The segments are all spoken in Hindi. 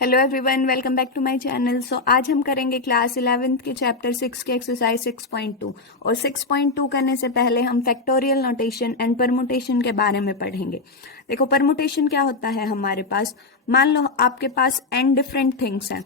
Hello everyone, welcome back to my channel. So आज हम करेंगे क्लास 11th के चैप्टर 6 के एक्सरसाइज 6.2 और 6.2 करने से पहले हम फैक्टोरियल नोटेशन एंड परमुटेशन के बारे में पढ़ेंगे। देखो, परमुटेशन क्या होता है हमारे पास। मान लो आपके पास n डिफरेंट थिंग्स हैं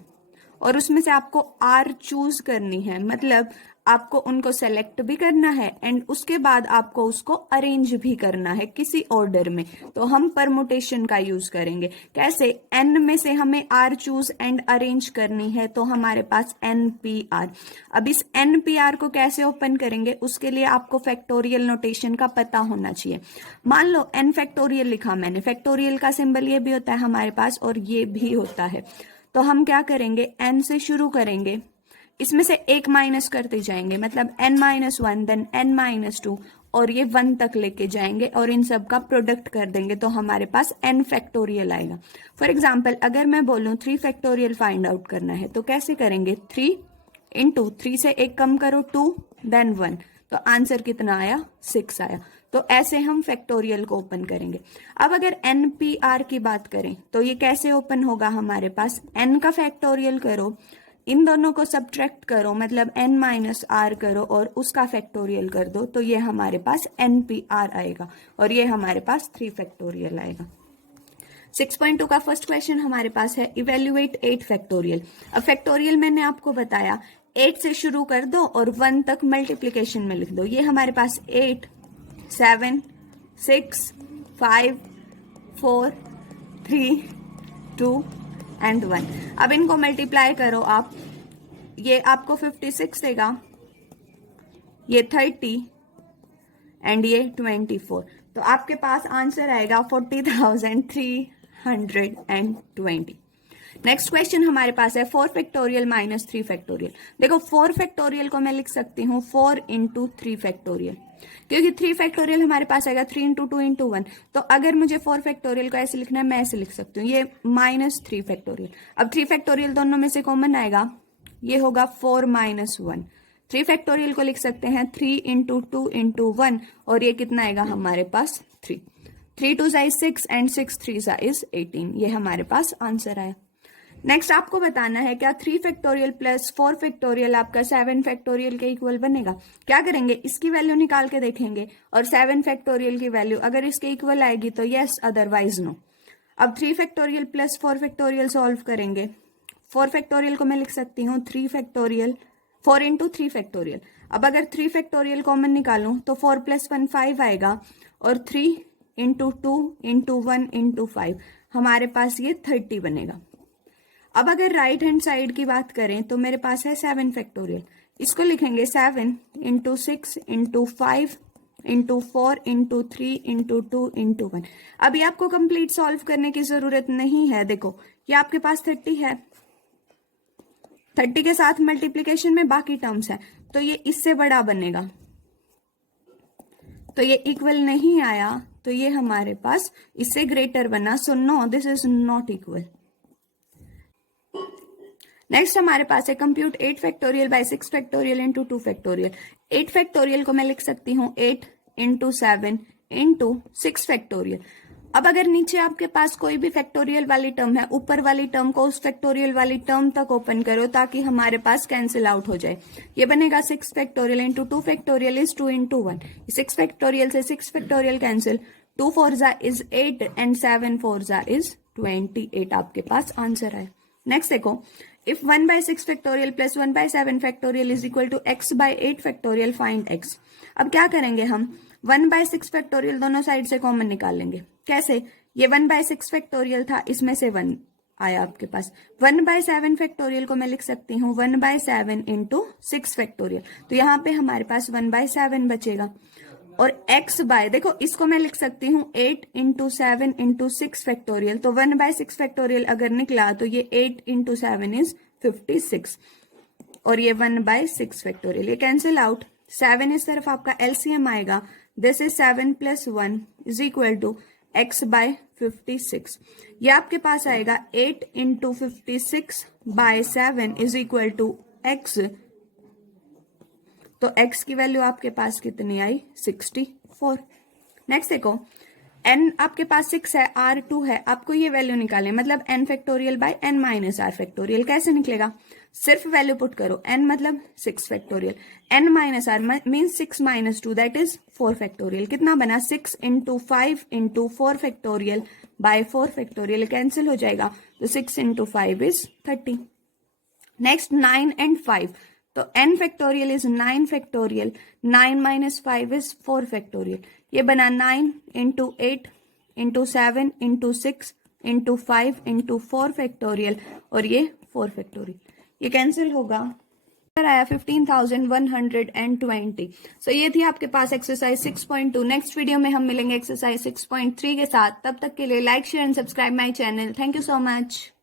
और उसमें से आपको r चूज करनी है, मतलब आपको उनको सेलेक्ट भी करना है एंड उसके बाद आपको उसको अरेंज भी करना है किसी ऑर्डर में। तो हम परमुटेशन का यूज करेंगे। कैसे? n में से हमें r चूज एंड अरेंज करनी है, तो हमारे पास npr। अब इस npr को कैसे ओपन करेंगे, उसके लिए आपको फैक्टोरियल नोटेशन का पता होना चाहिए। मान लो n फैक्टोरियल लिखा मैंने, फैक्टोरियल का सिंबल ये भी होता है हमारे पास और ये भी होता है। तो हम क्या करेंगे, n से शुरू करेंगे, इसमें से एक माइनस करते जाएंगे, मतलब n-1 देन n-2 और ये 1 तक लेके जाएंगे और इन सब का प्रोडक्ट कर देंगे, तो हमारे पास n फैक्टोरियल आएगा। फॉर एग्जाम्पल अगर मैं बोलूं 3 फैक्टोरियल फाइंड आउट करना है, तो कैसे करेंगे, 3 इंटू 3 से एक कम करो 2 देन 1, तो आंसर कितना आया, 6 आया। तो ऐसे हम फैक्टोरियल को ओपन करेंगे। अब अगर npr की बात करें तो ये कैसे ओपन होगा, हमारे पास n का फैक्टोरियल करो, इन दोनों को सब्ट्रैक्ट करो, मतलब n-r करो और उसका फैक्टोरियल कर दो, तो ये हमारे पास npr आएगा और ये हमारे पास 3 फैक्टोरियल आएगा। 6.2 का फर्स्ट क्वेश्चन हमारे पास है, इवेल्युएट 8 फैक्टोरियल। अब फैक्टोरियल मैंने आपको बताया 8 से शुरू कर दो और 1 तक मल्टीप्लीकेशन में लिख दो। ये हमारे पास 8, 7, 6, 5, 4, 3, 2 एंड 1। अब इनको मल्टीप्लाई करो आप, ये आपको 56 देगा, ये 30 एंड ये 24। तो आपके पास आंसर आएगा 40,320। नेक्स्ट क्वेश्चन हमारे पास है 4 फैक्टोरियल माइनस 3 फैक्टोरियल। देखो 4 फैक्टोरियल को मैं लिख सकती हूँ 4 इंटू 3 फैक्टोरियल, क्योंकि 3 फैक्टोरियल हमारे पास आएगा 3 इंटू 2 इंटू 1। तो अगर मुझे 4 फैक्टोरियल को ऐसे लिखना है, मैं ऐसे लिख सकती हूँ, ये माइनस 3 फैक्टोरियल। अब 3 फैक्टोरियल दोनों में से कॉमन आएगा, ये होगा 4 माइनस 1। 3 फैक्टोरियल को लिख सकते हैं 3 इंटू 2 इंटू 1 और ये कितना आएगा हमारे पास 3। 3 2 इज 6 एंड 6 3 इज 18। ये हमारे पास आंसर आया। नेक्स्ट आपको बताना है क्या 3 फैक्टोरियल प्लस 4 फैक्टोरियल आपका 7 फैक्टोरियल के इक्वल बनेगा। क्या करेंगे, इसकी वैल्यू निकाल के देखेंगे और 7 फैक्टोरियल की वैल्यू अगर इसके इक्वल आएगी तो यस, अदरवाइज नो। अब 3 फैक्टोरियल प्लस 4 फैक्टोरियल सॉल्व करेंगे। 4 फैक्टोरियल को मैं लिख सकती हूँ 3 फैक्टोरियल 4 इंटू 3 फैक्टोरियल। अब अगर 3 फैक्टोरियल कॉमन निकालूं तो 4 प्लस 1 5 आएगा और 3 इंटू 2 इंटू 1 इंटू 5 हमारे पास ये 30 बनेगा। अब अगर राइट हैंड साइड की बात करें तो मेरे पास है 7 फैक्टोरियल, इसको लिखेंगे 7 into 6 into 5 into 4 into 3 into 2 into 1। अभी आपको कंप्लीट सॉल्व करने की जरूरत नहीं है। देखो ये आपके पास 30 है, 30 के साथ मल्टीप्लीकेशन में बाकी टर्म्स है, तो ये इससे बड़ा बनेगा, तो ये इक्वल नहीं आया, तो ये हमारे पास इससे ग्रेटर बना। So no, this is not equal. Next हमारे पास है compute 8 factorial by 6 factorial into 2 factorial. 8 factorial को मैं लिख सकती हूँ 8 इंटू 7 इंटू 6 फैक्टोरियल। अब अगर नीचे आपके पास कोई भी फैक्टोरियल वाली टर्म है, ऊपर वाली टर्म को उस फैक्टोरियल वाली टर्म तक ओपन करो ताकि हमारे पास कैंसिल आउट हो जाए। ये बनेगा 6 factorial into 2 factorial is 2 into 1। 6 factorial से 6 factorial cancel, 2 4 is 8 and 7 4 is 28। आपके पास आंसर है। नेक्स्ट देखो, if 1 by 6 factorial plus 1 by 7 factorial is equal to x by 8 factorial, find x। अब क्या करेंगे हम, 1 by 6 factorial दोनों साइड से कॉमन निकाल लेंगे। कैसे, ये 1 by 6 factorial था, इसमें से 1 आया आपके पास। 1 by 7 factorial को मैं लिख सकती हूँ 1 by 7 इंटू 6 factorial, तो यहाँ पे हमारे पास 1 by 7 बचेगा। और x बाय, देखो इसको मैं लिख सकती हूँ 8 इंटू 7 इंटू 6 फैक्टोरियल, तो 1 बाय 6 फैक्टोरियल अगर निकला तो ये 8 इंटू 7 इज 56 और ये 1 बाय 6 फैक्टोरियल, ये कैंसिल आउट। 7 इस तरफ आपका एलसीएम आएगा, this is 7 plus 1 is equal to x by 56। ये आपके पास आएगा 8 into 56 by 7 is equal to x, तो x की वैल्यू आपके पास कितनी आई, 64। नेक्स्ट देखो, n आपके पास 6 है, r 2 है, आपको ये वैल्यू निकालनी है, मतलब n factorial by n minus r factorial. कैसे निकलेगा? सिर्फ वैल्यू पुट करो, n मतलब 6 factorial, n minus r means 6 minus 2 that is 4 factorial. कितना बना? 6 into 5 into 4 factorial by 4 factorial, cancel हो जाएगा, तो 6 इंटू 5 इज 30। नेक्स्ट 9 एंड 5, तो n factorial is 9 factorial, 9 minus 5 is 4 factorial. ये बना 9 into 8 into 7 into 6 into 5 into 4 factorial, और ये 4 फैक्टोरियल, ये कैंसिल होगा, आया 15,120। सो ये थी आपके पास एक्सरसाइज 6.2। नेक्स्ट वीडियो में हम मिलेंगे एक्सरसाइज 6.3 के साथ। तब तक के लिए like share and subscribe my channel. Thank you so much.